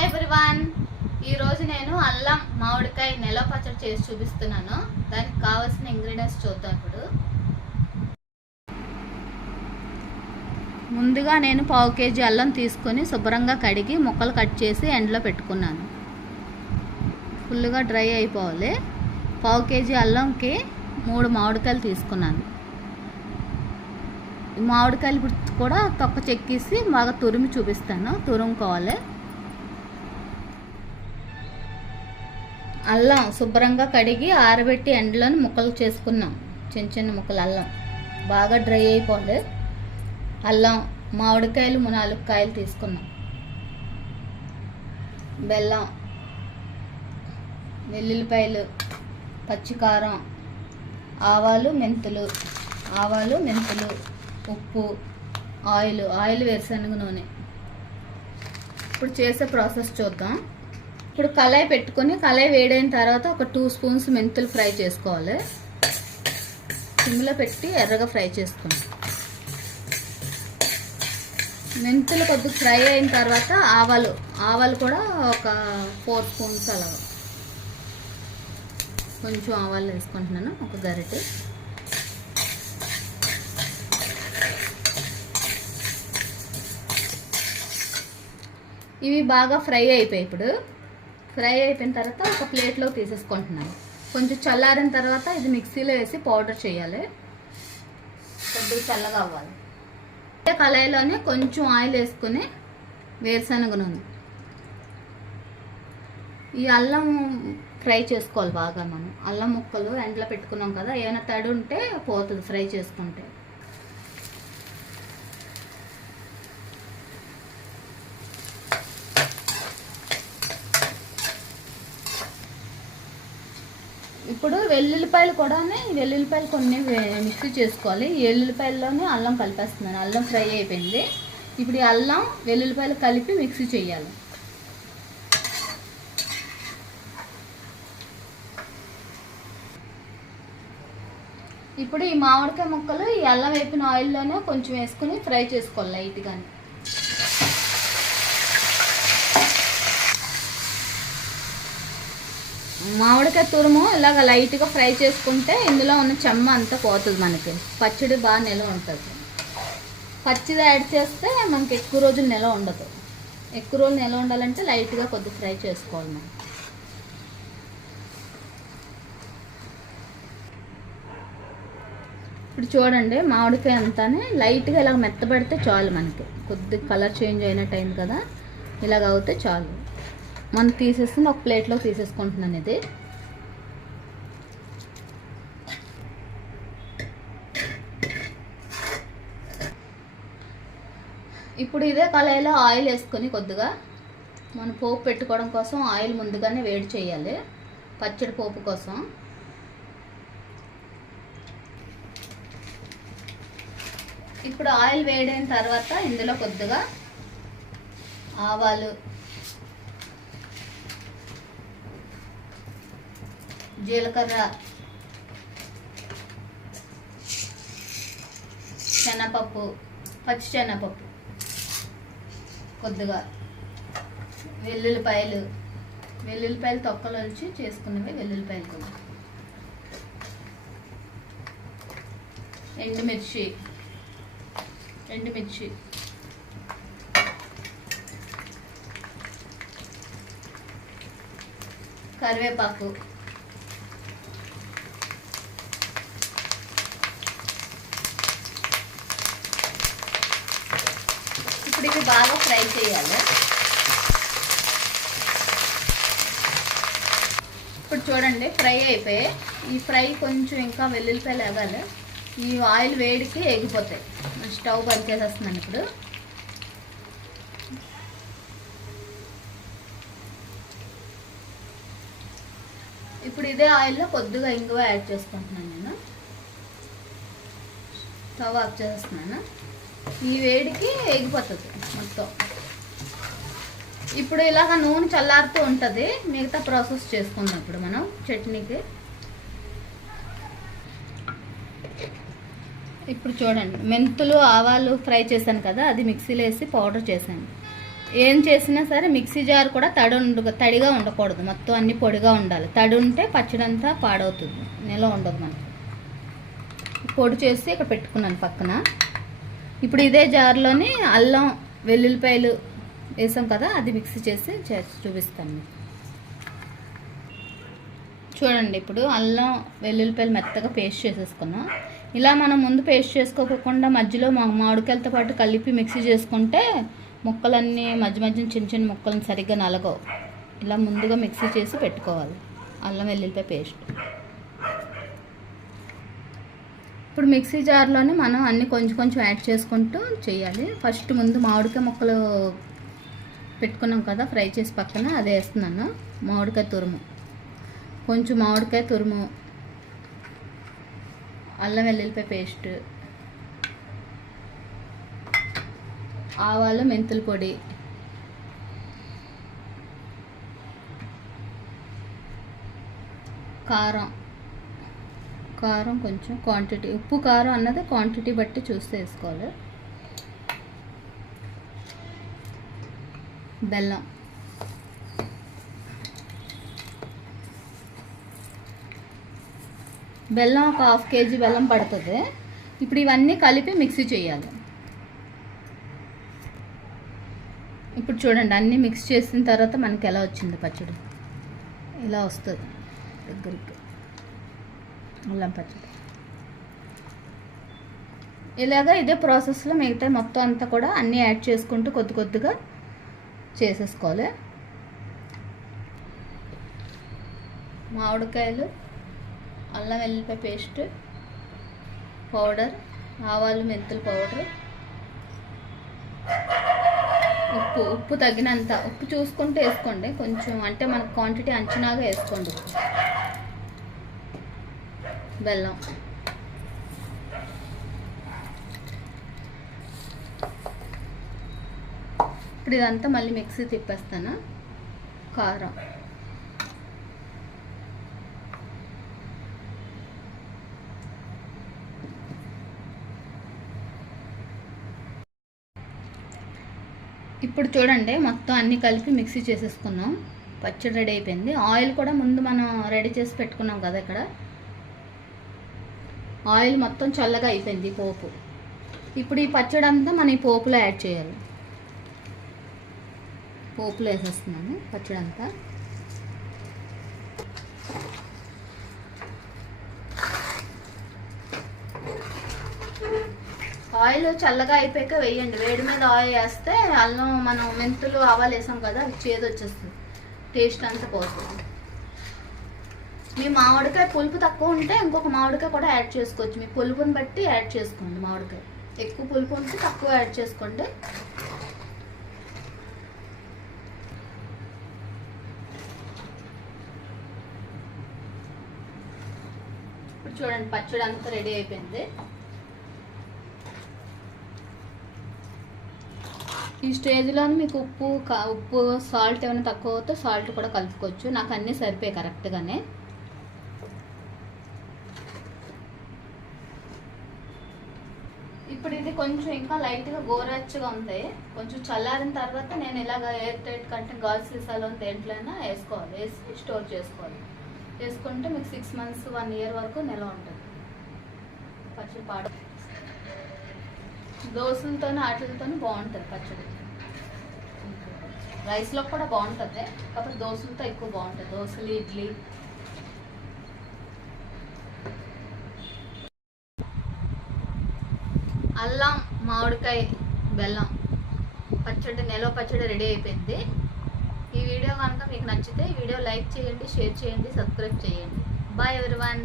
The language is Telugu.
Hi everyone. ఈరోజు నేను అల్లం మామిడికాయ నిలవ పచ్చడి చేసి చూపిస్తున్నాను. దానికి కావాల్సిన ఇంగ్రీడియంట్స్ చూద్దాం. ఇప్పుడు ముందుగా నేను 1/2 కేజీ అల్లం తీసుకొని శుభ్రంగా కడిగి ముక్కలు కట్ చేసి ఎండలో పెట్టుకున్నాను. ఫుల్గా డ్రై అయిపోవాలి. 1/2 కేజీ అల్లంకి 3 మామిడికాయలు తీసుకున్నాను. మామిడికాయలు కూడా తొక్క చెక్కేసి బాగా తురిమి చూపిస్తాను. తురుముకోవాలి. అల్లం శుభ్రంగా కడిగి ఆరబెట్టి ఎండలోని ముక్కలు చేసుకున్నాం. చిన్న చిన్న ముక్కలు అల్లం బాగా డ్రై అయిపోవాలి. అల్లం మామిడికాయలు 4 కాయలు తీసుకున్నాం. బెల్లం, వెల్లుల్లిపాయలు, పచ్చికారం, ఆవాలు మెంతులు, ఉప్పు, ఆయిల్ వేరుశనగ నూనె. ఇప్పుడు చేసే ప్రాసెస్ చూద్దాం. ఇప్పుడు కళాయి పెట్టుకొని కళాయి వేడైన తర్వాత ఒక 2 స్పూన్స్ మెంతులు ఫ్రై చేసుకోవాలి. సిమ్లో పెట్టి ఎర్రగా ఫ్రై చేసుకోండి. మెంతులు కొద్దిగా ఫ్రై అయిన తర్వాత ఆవాలు కూడా ఒక 4 స్పూన్స్ అలాగా కొంచెం ఆవాలు వేసుకుంటున్నాను, ఒక గరిటె. ఇవి బాగా ఫ్రై అయిపోయాయి. ఇప్పుడు ఫ్రై అయిపోయిన తర్వాత ఒక ప్లేట్లో తీసేసుకుంటున్నాను. కొంచెం చల్లారిన తర్వాత ఇది మిక్సీలో వేసి పౌడర్ చేయాలి. కొద్దిగా చల్లగా అవ్వాలి. కళాయిలోనే కొంచెం ఆయిల్ వేసుకొని వేరుశనగ నూనె, ఈ అల్లం ఫ్రై చేసుకోవాలి బాగా. మనం అల్లం ముక్కలు ఎండలో పెట్టుకున్నాం కదా, ఏమైనా తడి ఉంటే పోతుంది ఫ్రై చేసుకుంటే. ఇప్పుడు వెల్లుల్లిపాయలు కొన్ని మిక్సీ చేసుకోవాలి. ఈ వెల్లుల్లిపాయల్లోనే అల్లం కలిపేస్తున్నాను. అల్లం ఫ్రై అయిపోయింది. ఇప్పుడు ఈ అల్లం వెల్లుల్లిపాయలు కలిపి మిక్సీ చేయాలి. ఇప్పుడు ఈ మామిడికాయ ముక్కలు ఈ అల్లం వేపిన ఆయిల్లోనే కొంచెం వేసుకుని ఫ్రై చేసుకోవాలి లైట్గానే. మామిడికాయ తురుము ఇలాగ లైట్గా ఫ్రై చేసుకుంటే ఇందులో ఉన్న చెమ్మ అంతా పోతుంది. మనకి పచ్చడి బాగా నిల్వ ఉంటుంది. పచ్చిది యాడ్ చేస్తే మనకి ఎక్కువ రోజులు నిల్వ ఉండదు. ఎక్కువ రోజులు నిల్వ ఉండాలంటే లైట్గా కొద్దిగా ఫ్రై చేసుకోవాలి మనం. ఇప్పుడు చూడండి, మామిడికాయ అంతానే లైట్గా ఇలా మెత్తబడితే చాలు. మనకి కొద్దిగా కలర్ చేంజ్ అయిన టైం కదా, ఇలాగ అవుతే చాలు. మనం తీసేసి ఒక ప్లేట్లో తీసేసుకుంటున్నాను. ఇది ఇప్పుడు ఇదే కళాయిలో ఆయిల్ వేసుకొని కొద్దిగా మనం పోపు పెట్టుకోవడం కోసం ఆయిల్ ముందుగానే వేడి చేయాలి, పచ్చడి పోపు కోసం. ఇప్పుడు ఆయిల్ వేడైన తర్వాత ఇందులో కొద్దిగా ఆవాలు, జీలకర్ర, శనగపప్పు, పచ్చి శనగపప్పు, కొద్దిగా వెల్లుల్లిపాయలు తొక్కలు వచ్చి చేసుకున్నవి వెల్లుల్లిపాయలు కూడా, ఎండుమిర్చి, కరివేపాకు, ఇప్పుడు ఇవి బాగా ఫ్రై చేయాలి. ఇప్పుడు చూడండి, ఫ్రై అయిపోయి ఈ ఫ్రై కొంచెం ఇంకా వెల్లుల్లిపాయలు ఎగాలి. ఈ ఆయిల్ వేడికి ఎగిపోతాయి. స్టవ్ బంద్ చేసేస్తున్నాను. ఇప్పుడు ఇదే ఆయిల్లో కొద్దిగా ఇంగువ యాడ్ చేసుకుంటున్నాను. నేను స్టవ్ ఆఫ్ చేసేస్తున్నాను. ఈ వేడికి ఎగిపోతుంది మొత్తం. ఇప్పుడు ఇలాగ నూనె చల్లారుతూ ఉంటుంది. మిగతా ప్రాసెస్ చేసుకుందాం ఇప్పుడు మనం చట్నీకి. ఇప్పుడు చూడండి, మెంతులు ఆవాలు ఫ్రై చేశాను కదా, అది మిక్సీలో వేసి పౌడర్ చేశాను. ఏం చేసినా సరే మిక్సీ జార్ కూడా తడిగా ఉండకూడదు, మొత్తం అన్ని పొడిగా ఉండాలి. తడి ఉంటే పచ్చడి అంతా పాడవుతుంది, నిల్వ ఉండదు మనకి. పొడి చేసి ఇక్కడ పెట్టుకున్నాను పక్కన. ఇప్పుడు ఇదే జార్లోని అల్లం వెల్లుల్లిపాయలు వేసాం కదా, అది మిక్సీ చేసి చూపిస్తాను. చూడండి, ఇప్పుడు అల్లం వెల్లుల్లిపాయలు మెత్తగా పేస్ట్ చేసేసుకున్నాం. ఇలా మనం ముందు పేస్ట్ చేసుకోకుండా మధ్యలో మామిడికాయలతో పాటు కలిపి మిక్సీ చేసుకుంటే ముక్కలన్నీ మధ్య చిన్న చిన్న ముక్కలను సరిగ్గా నలగవు. ఇలా ముందుగా మిక్సీ చేసి పెట్టుకోవాలి అల్లం వెల్లుల్లిపాయ పేస్ట్. ఇప్పుడు మిక్సీ జార్లోనే మనం అన్నీ కొంచెం కొంచెం యాడ్ చేసుకుంటూ చేయాలి. ఫస్ట్ ముందు మామిడికాయ ముక్కలు పెట్టుకున్నాం కదా ఫ్రై చేసి పక్కన, అదే వేస్తున్నాను. మామిడికాయ తురుము, కొంచెం మామిడికాయ తురుము, అల్లం వెల్లుల్లిపాయ పేస్ట్, ఆవాలు మెంతుల పొడి, కారం కొంచెం క్వాంటిటీ, ఉప్పు కారం అన్నది క్వాంటిటీ బట్టి చూస్తే వేసుకోవాలి. బెల్లం, ఒక 1/2 kg బెల్లం పడుతుంది. ఇప్పుడు ఇవన్నీ కలిపి మిక్సీ చేయాలి. ఇప్పుడు చూడండి, అన్నీ మిక్స్ చేసిన తర్వాత మనకి ఎలా వచ్చింది పచ్చడి, ఇలా వస్తుంది దగ్గరికి అల్లం పచ్చడి. ఇలాగా ఇదే ప్రాసెస్లో మిగతా మొత్తం అంతా కూడా అన్నీ యాడ్ చేసుకుంటూ కొద్ది కొద్దిగా చేసేసుకోవాలి. మామిడికాయలు, అల్లం వెల్లుల్లిపాయ పేస్ట్ పౌడర్, ఆవాలు మెంతుల పౌడర్, ఉప్పు తగినంత, ఉప్పు చూసుకుంటూ వేసుకోండి కొంచెం, అంటే మనకు క్వాంటిటీ అంచనాగా వేసుకోండి. బెల్లం, ఇప్పుడు ఇదంతా మళ్ళీ మిక్సీ తిప్పేస్తాను. కారం, ఇప్పుడు చూడండి మొత్తం అన్నీ కలిపి మిక్సీ చేసేసుకున్నాం. పచ్చడి రెడీ అయిపోయింది. ఆయిల్ కూడా ముందు మనం రెడీ చేసి పెట్టుకున్నాం కదా, ఇక్కడ ఆయిల్ మొత్తం చల్లగా అయిపోయింది పోపు. ఇప్పుడు ఈ పచ్చడి అంతా మనం ఈ పోపులో యాడ్ చేయాలి. పోపులో వేసేస్తున్నాను పచ్చడి అంతా. ఆయిల్ చల్లగా అయిపోయాక వేయండి. వేడి మీద ఆయిల్ వేస్తే అల్లం మనం మెంతులు ఆవాలు వేసాం కదా, అది చేదు వచ్చేస్తుంది, టేస్ట్ అంతా పోతుంది. మీ మామిడికాయ పులుపు తక్కువ ఉంటే ఇంకొక మామిడికాయ కూడా యాడ్ చేసుకోవచ్చు. మీ పులుపుని బట్టి యాడ్ చేసుకోండి. మామిడికాయ ఎక్కువ పులుపు ఉంటే తక్కువ యాడ్ చేసుకోండి. ఇప్పుడు చూడండి పచ్చడి అంతా రెడీ అయిపోయింది. ఈ స్టేజ్లో మీకు ఉప్పు సాల్ట్ ఏమైనా తక్కువ అవుతే సాల్ట్ కూడా కలుపుకోవచ్చు. నాకు అన్నీ సరిపోయాయి కరెక్ట్గానే. ఇప్పుడు ఇది కొంచెం ఇంకా లైట్గా గోరెచ్చగా ఉంది. కొంచెం చల్లారిన తర్వాత నేను ఇలాగ ఎయిర్ టైట్ కంటే గాజు సీసాలో దేంట్లోనైనా వేసుకోవాలి, వేసి స్టోర్ చేసుకోవాలి. వేసుకుంటే మీకు 6 months 1 year వరకు నిల్వ ఉంటుంది పచ్చడి. పాడు దోశలతో వాటితో బాగుంటుంది పచ్చడి. రైస్లో కూడా బాగుంటుంది, కాకపోతే దోశలతో ఎక్కువ బాగుంటుంది. దోశలు, ఇడ్లీ. అల్లం, మామిడికాయ, బెల్లం పచ్చడి, నిల్వ పచ్చడి రెడీ అయిపోయింది. ఈ వీడియో కనుక మీకు నచ్చితే ఈ వీడియో లైక్ చేయండి, షేర్ చేయండి, సబ్స్క్రైబ్ చేయండి. Bye everyone.